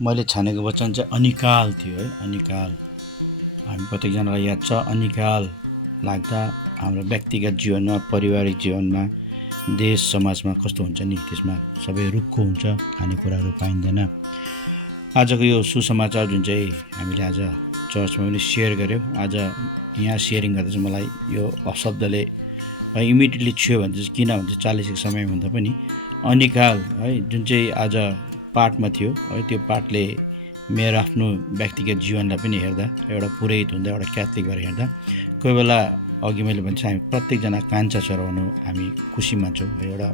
मैले छानेको वचन चाहिँ अनिकाल थियो है। अनिकाल हामी प्रत्येकजनालाई याद छ। अनिकाल लाग्दा हाम्रो व्यक्तिगत जीवनमा, पारिवारिक जीवनमा, देश समाजमा कस्तो हुन्छ नि, त्यसमा सबै रुखो हुन्छ, खानेकुराहरू पाइँदैन। आजको यो सुसमाचार जुन चाहिँ हामीले आज चर्चमा पनि सेयर गऱ्यौँ, आज यहाँ सेयरिङ गर्दा चाहिँ मलाई यो शब्दले इमिडिएटली छुयो भने चाहिँ किन भन्छ 40 समयभन्दा पनि अनिकाल है जुन चाहिँ आज पाठमा थियो है, त्यो पाठले मेरो आफ्नो व्यक्तिगत जीवनलाई पनि हेर्दा, एउटा पुरोहित हुँदा, एउटा क्याथोलिक भएर हेर्दा, कोही बेला अघि मैले भन्छ हामी प्रत्येकजना कान्छा चढाउनु हामी खुसी मान्छौँ। एउटा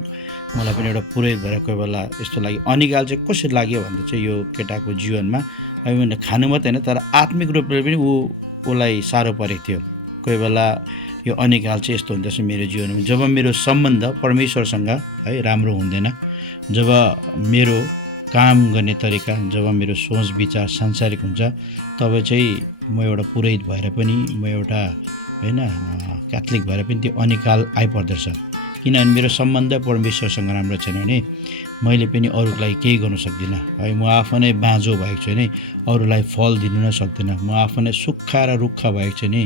मलाई पनि एउटा पुरोहित भएर कोही बेला यस्तो लाग्यो अनिकाल चाहिँ कसरी लाग्यो भन्दा चाहिँ यो केटाको जीवनमा अब मैले खानु मात्रै होइन तर आत्मिक रूपले पनि उसलाई साह्रो परेको थियो। कोही बेला यो अनिकाल चाहिँ यस्तो हुँदछ मेरो जीवनमा, जब मेरो सम्बन्ध परमेश्वरसँग है राम्रो हुँदैन, जब मेरो काम गर्ने तरिका, जब मेरो सोच विचार सांसारिक हुन्छ, तब चाहिँ म एउटा पुरोहित भएर पनि, म एउटा होइन क्याथोलिक भएर पनि त्यो अनिकाल आइपर्दछ। किनभने मेरो सम्बन्ध परमेश्वरसँग राम्रो छैन भने मैले पनि अरूलाई केही गर्न सक्दिनँ है। म आफ्नै बाँझो भएको छु भने अरूलाई फल दिनु नै सक्दिनँ। म आफ्नै सुक्खा र रुखा भएको छु भने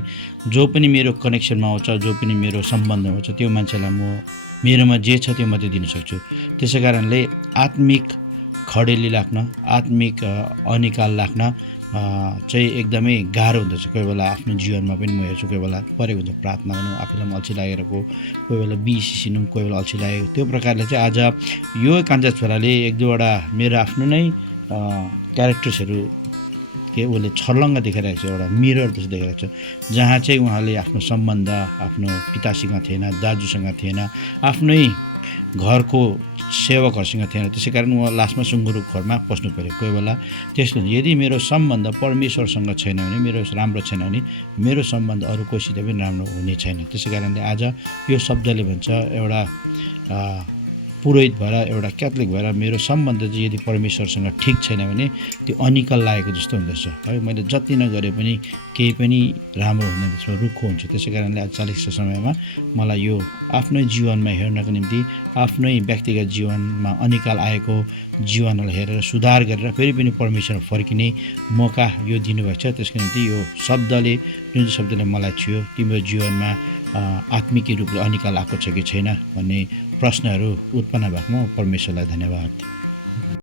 जो पनि मेरो कनेक्सनमा आउँछ, जो पनि मेरो सम्बन्धमा आउँछ, त्यो मान्छेलाई म मेरोमा जे छ त्यो मात्रै दिन सक्छु। त्यसै कारणले आत्मिक खडेली लाग्न, आत्मिक अनिकाल लाग्न चाहिँ एकदमै गाह्रो हुँदछ। कोही बेला आफ्नो जीवनमा पनि म हेर्छु, कोही बेला परेको हुन्छ प्रार्थना गर्नु, आफूलाई पनि अल्छी लागेको, कोही बेला बिसिसिनु, कोही बेला अल्छी लागेको। त्यो प्रकारले चाहिँ आज यो कान्छा छोराले एक दुईवटा मेरो आफ्नो नै क्यारेक्टर्सहरू के उसले छर्लङ्ग देखाइरहेको छ, एउटा मिरर जस्तो देखाइरहेको छ, जहाँ चाहिँ उहाँले आफ्नो सम्बन्ध आफ्नो पितासँग थिएन, दाजुसँग थिएन, आफ्नै घरको सेवकहरूसँग थिएन। त्यसै कारण उहाँ लास्टमा सुँगुरको खोरमा पस्नु पऱ्यो। कोही बेला त्यस्तो हुन्छ। यदि मेरो सम्बन्ध परमेश्वरसँग छैन भने, मेरो राम्रो छैन भने, मेरो सम्बन्ध अरू कोहीसित पनि राम्रो हुने छैन। त्यसै कारणले आज यो शब्दले भन्छ एउटा पुरोहित भएर, एउटा क्याथोलिक भएर मेरो सम्बन्ध चाहिँ यदि परमेश्वरसँग ठिक छैन भने त्यो अनिकाल लागेको जस्तो हुँदछ है। मैले जति नगरे पनि केही पनि राम्रो हुँदैन, त्यसमा रुखो हुन्छ। त्यसै कारणले आज 40 समयमा मलाई यो आफ्नै जीवनमा हेर्नको निम्ति, आफ्नै व्यक्तिगत जीवनमा अनिकाल आएको जीवनलाई हेरेर सुधार गरेर फेरि पनि परमेश्वर फर्किने मौका यो दिनुभएको छ। त्यसको निम्ति यो शब्दले, जुन चाहिँ शब्दले मलाई छुयो, तिम्रो जीवनमा आत्मिक रूपले अनिकाल आएको छ कि छैन भन्ने प्रश्नहरू उत्पन्न भएकोमा परमेश्वरलाई धन्यवाद।